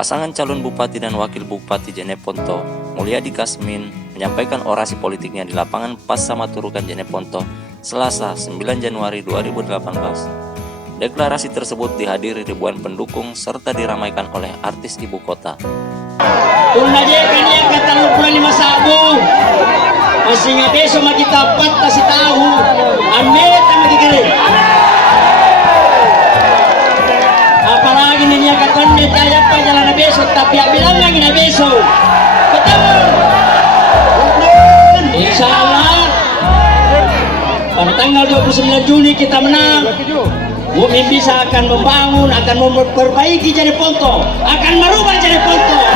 Pasangan calon bupati dan wakil bupati Jeneponto, Mulyadi Kasmin, menyampaikan orasi politiknya di lapangan Pas Samaturukan Jeneponto, Selasa 9 Januari 2018. Deklarasi tersebut dihadiri ribuan pendukung serta diramaikan oleh artis ibu kota. Unajekan yang kata 25 sabu masih ngabeso kita pat kasih tahu amet magi kere apalagi nih yang kata nih tayap pa jalan besok tapi bilang lagi na besok betul insyaallah pada tanggal 29 Juni kita menang. Bumi bisa akan membangun, akan memperbaiki Jeneponto, akan merubah Jeneponto.